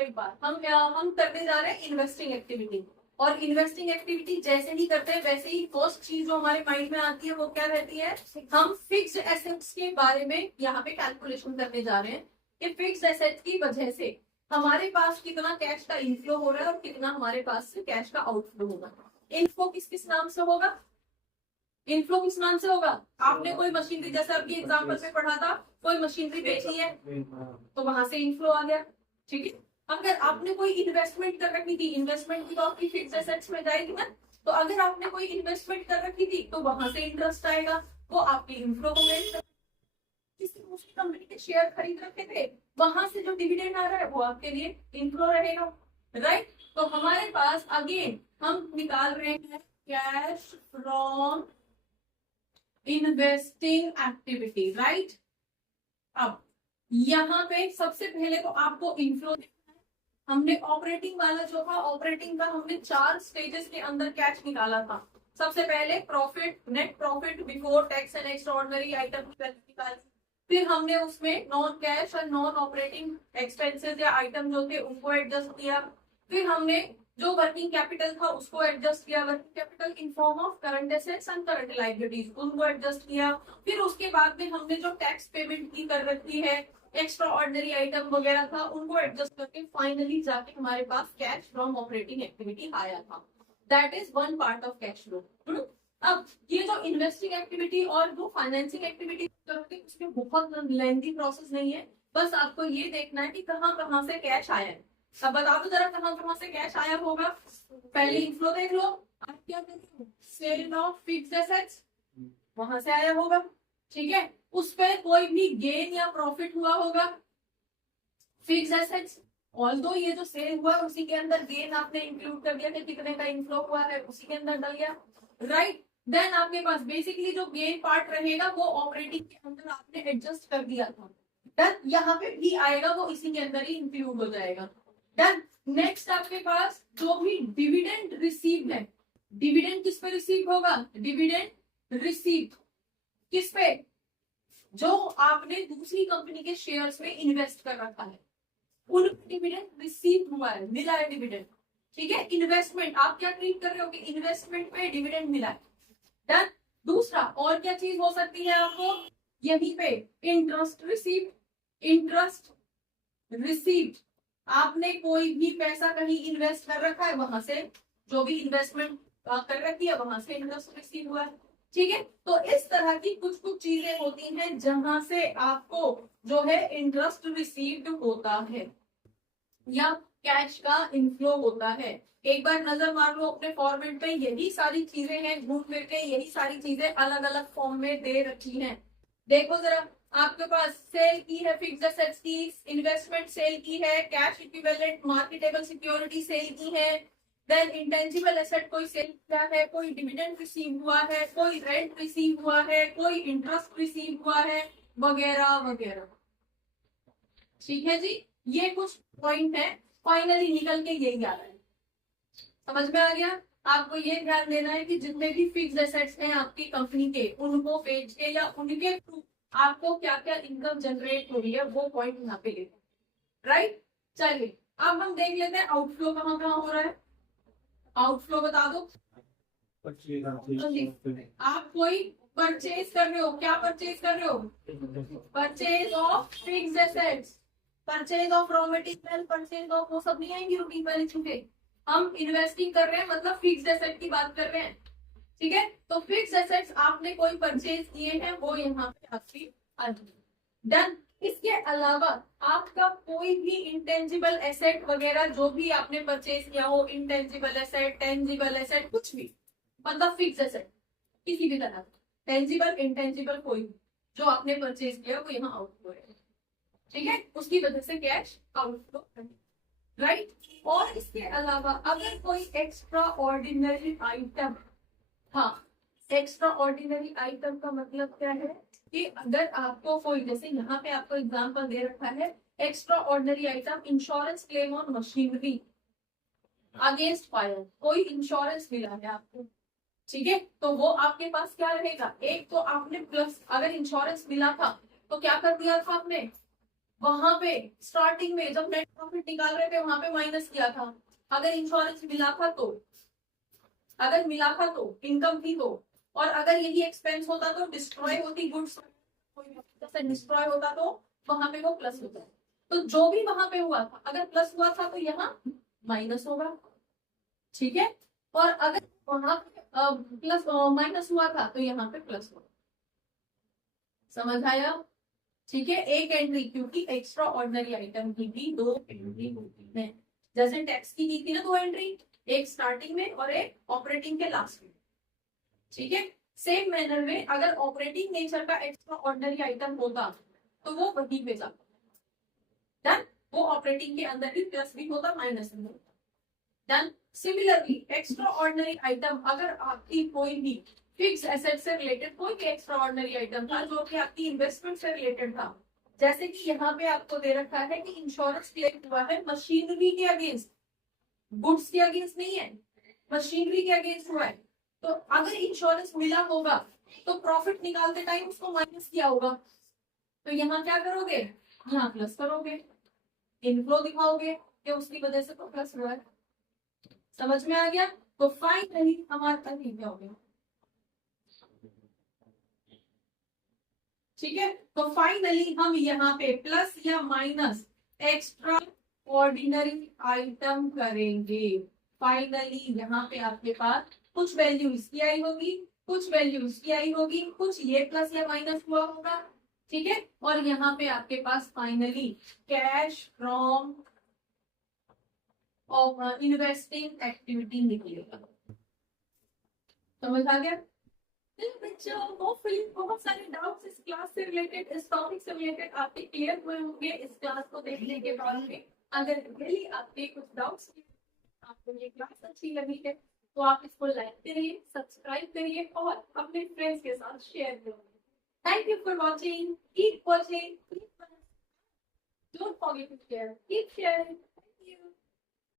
एक बात हम करने जा रहे हैं इन्वेस्टिंग एक्टिविटी। और इन्वेस्टिंग एक्टिविटी जैसे ही करते हैं वैसे ही फर्स्ट चीज जो हमारे माइंड में आती है वो क्या रहती है, हम फिक्स्ड एसेट्स के बारे में यहाँ पे कैलकुलेशन करने जा रहे हैं कि फिक्स्ड एसेट्स की वजह से हमारे पास कितना कैश का इनफ्लो हो रहा है और कितना हमारे पास से कैश का आउटफ्लो होगा। इनफ्लो किस किस नाम से होगा, इनफ्लो किस नाम से होगा, आपने कोई मशीनरी, जैसे अभी एग्जाम्पल में पढ़ा था, कोई मशीनरी बेची है तो वहां से इनफ्लो आ गया। ठीक है, अगर आपने कोई इन्वेस्टमेंट कर रखी थी, इन्वेस्टमेंट की तो आपकी फिक्स एसेट्स में जाएगी ना, तो अगर आपने कोई इन्वेस्टमेंट कर रखी थी तो वहां से इंटरेस्ट आएगा, वो आपकी इनफ्लो हो गई। किसी दूसरी कंपनी के शेयर खरीद रखे थे, वहां से जो डिविडेंड आ रहा है वो आपके लिए इनफ्लो रहेगा। राइट, तो हमारे पास अगेन हम निकाल रहे हैं cash from investing activity. Right, अब यहाँ पे सबसे पहले तो आपको इनफ्लो, हमने ऑपरेटिंग वाला जो था, ऑपरेटिंग का हमने 4 स्टेजेस के अंदर कैश निकाला था। सबसे पहले profit, net profit before tax and extraordinary item की वैल्यू निकाली। फिर हमने उसमें नॉन कैश और नॉन ऑपरेटिंग एक्सपेंसेस या आइटम जो थे उनको एडजस्ट किया। फिर हमने जो वर्किंग कैपिटल था उसको एडजस्ट किया, working capital in form of current assets and current liabilities, उनको एडजस्ट किया। फिर उसके बाद में हमने जो टैक्स पेमेंट की कर रखी है, एक्स्ट्रा ऑर्डिनरी आइटम वगैरह था, उनको एडजस्ट करके फाइनली जाके हमारे पास कैश फ्रॉम ऑपरेटिंग एक्टिविटी आया था। That is one part of cash flow. अब ये जो इन्वेस्टिंग एक्टिविटी और वो फाइनेंसिंग एक्टिविटी करते हैं उसमें बहुत लेंथी प्रोसेस नहीं है, बस आपको ये देखना है कि कहाँ कहाँ से कैश आया है। अब बता दो जरा कहाँ कहाँ से कैश आया होगा। पहले इनफ्लो देख लो, आप क्या करते हो, सेल ऑफ फिक्स्ड एसेट्स, वहां से आया होगा। ठीक है, उस पर कोई भी गेन या प्रॉफिट हुआ होगा, फिक्स्ड एसेट्स। ऑल्दो ये जो सेल हुआ उसी के अंदर गेन आपने इंक्लूड कर दिया कि कितने का इनफ्लो हुआ है, उसी के अंदर डल गया। राइट, देन आपके पास बेसिकली जो गेन पार्ट रहेगा वो ऑपरेटिंग के अंदर आपने एडजस्ट कर दिया था, देन यहाँ पे भी आएगा वो इसी के अंदर ही इंक्लूड हो जाएगा। देन नेक्स्ट आपके पास जो भी डिविडेंड रिसीव है, डिविडेंड किस पे रिसीव होगा, डिविडेंड रिसीव किस पे, जो आपने दूसरी कंपनी के शेयर्स में इन्वेस्ट कर रखा है उन डिविडेंड रिसीव हुआ है, मिला है डिविडेंड। ठीक है, इन्वेस्टमेंट आप क्या ट्रीट कर रहे हो कि इन्वेस्टमेंट पे डिविडेंड मिला है। डन, दूसरा और क्या चीज हो सकती है आपको, यहीं पे इंटरेस्ट रिसीव, इंटरेस्ट रिसीव्ड, आपने कोई भी पैसा कहीं इन्वेस्ट कर रखा है, वहां से जो भी इन्वेस्टमेंट कर रखी है वहां से इंटरेस्ट रिसीव हुआ है। ठीक है, तो इस तरह की कुछ कुछ चीजें होती हैं जहां से आपको जो है इंटरेस्ट रिसीव्ड होता है या कैश का इनफ्लो होता है। एक बार नजर मार लो अपने फॉर्मेट पे, यही सारी चीजें हैं, घूम फिर के यही सारी चीजें अलग अलग फॉर्म में दे रखी हैं। देखो जरा, आपके पास सेल की है फिक्स्ड एसेट्स की, इन्वेस्टमेंट सेल की है, cash equivalent marketable security sale की है, देन इंटेंजिबल एसेट कोई सेल किया है, कोई डिविडेंड रिसीव हुआ है, कोई रेंट रिसीव हुआ है, कोई इंटरेस्ट रिसीव हुआ है, वगैरह वगैरह। ठीक है जी, ये कुछ पॉइंट है, फाइनली निकल के यही आ रहा है। समझ में आ गया? आपको ये ध्यान देना है कि जितने भी फिक्स्ड एसेट्स हैं आपकी कंपनी के, उनको बेच के या उनके थ्रू आपको क्या क्या इनकम जनरेट हो रही है वो पॉइंट यहाँ पे लेते। राइट, चलिए अब हम देख लेते हैं आउटफ्लो कहाँ कहाँ हो रहा है। आउटफ्लो बता दो, आप कोई परचेज कर रहे हो, क्या परचेज कर रहे हो, purchase of fixed assets, purchase of raw material, purchase of, वो सब नहीं आएंगी रूटीन वाली चीजें। हम इन्वेस्टिंग कर रहे हैं मतलब फिक्स्ड एसेट की बात कर रहे हैं। ठीक है, तो फिक्स्ड एसेट्स आपने कोई परचेज किए हैं वो यहाँ पे आपकी डन। इसके अलावा आपका कोई भी इंटेंजिबल एसेट वगैरह जो भी आपने परचेज किया हो, इंटेंजिबल एसेट, टेंजिबल एसेट, कुछ भी मतलब फिक्स्ड एसेट किसी भी तरह, टेंजिबल इंटेंजिबल कोई जो आपने परचेज किया वो यहाँ आउटफ्लो है। ठीक है, उसकी वजह से कैश आउटफ्लो। राइट, और इसके अलावा अगर कोई एक्स्ट्रा ऑर्डिनरी आइटम, हाँ एक्स्ट्रा ऑर्डिनरी आइटम का मतलब क्या है कि अगर आपको कोई, जैसे यहाँ पे आपको एग्जांपल दे रखा है, extra ordinary item insurance claim on machinery against fire, कोई इंश्योरेंस मिला है आपको। ठीक है, तो वो आपके पास क्या रहेगा, एक तो आपने प्लस, अगर इंश्योरेंस मिला था तो क्या कर दिया था आपने, वहां पे स्टार्टिंग में जब नेट प्रॉफिट निकाल रहे थे वहां पे माइनस किया था। अगर इंश्योरेंस मिला था तो, अगर मिला था तो इनकम थी तो, और अगर यही एक्सपेंस होता तो डिस्ट्रॉय होती गुड्स, जैसे डिस्ट्रॉय होता तो वहां पे वो प्लस होता। तो जो भी वहां पे हुआ था, अगर प्लस हुआ था तो यहाँ माइनस होगा, ठीक है। और अगर वहां पे प्लस माइनस हुआ था तो यहाँ पे प्लस होगा। समझ आया? ठीक है। एक एंट्री, क्योंकि एक्स्ट्रा ऑर्डिनरी आइटम की भी दो एंट्री होती है। जैसे टैक्स की थी ना दो एंट्री, एक स्टार्टिंग में और एक ऑपरेटिंग के लास्ट में, ठीक है। सेम मैनर में अगर ऑपरेटिंग नेचर का एक्स्ट्रा ऑर्डिनरी आइटम होता तो वो वहीं पे जाता, डन। वो ऑपरेटिंग के अंदर भी प्लस भी होता माइनस भी होता, done. Similarly extra ordinary item अगर आपकी कोई भी फिक्स एसेट से रिलेटेड कोई भी एक्स्ट्रा ऑर्डिनरी आइटम था जो कि आपकी इन्वेस्टमेंट से रिलेटेड था, जैसे कि यहाँ पे आपको दे रखा है कि इंश्योरेंस क्लेम हुआ है मशीनरी के अगेंस्ट, गुड्स के अगेंस्ट नहीं है, मशीनरी के अगेंस्ट हुआ है। तो अगर इंश्योरेंस मिला होगा तो प्रॉफिट निकालते टाइम उसको माइनस किया होगा, तो यहाँ क्या करोगे, यहाँ प्लस करोगे, इनफ्लो दिखाओगे कि उसकी वजह से तो प्लस हुआ है। समझ में आ गया? तो फाइनली हमारे पास ये क्या हो गया, ठीक है। तो फाइनली हम यहाँ पे प्लस या माइनस एक्स्ट्रा ऑर्डिनरी आइटम करेंगे। फाइनली यहाँ पे आपके पास कुछ वैल्यू इसकी आई होगी, कुछ वैल्यू इसकी आई होगी, कुछ ये प्लस या माइनस हुआ होगा, ठीक है। और यहाँ पे आपके पास finally cash from investing activity निकलेगा। समझ आ गया? बच्चों होपफुली बहुत सारे डाउट्स इस क्लास से रिलेटेड, इस टॉपिक से रिलेटेड आपके क्लियर हुए होंगे इस क्लास को देखने के बाद में। अगर रियली आपके कुछ डाउट्स, आपको ये क्लास अच्छी लगी है तो आप इसको लाइक करिए, सब्सक्राइब करिए और अपने फ्रेंड्स के साथ शेयर करिए। Thank you for watching, keep watching, don't forget to share, keep sharing. Thank you.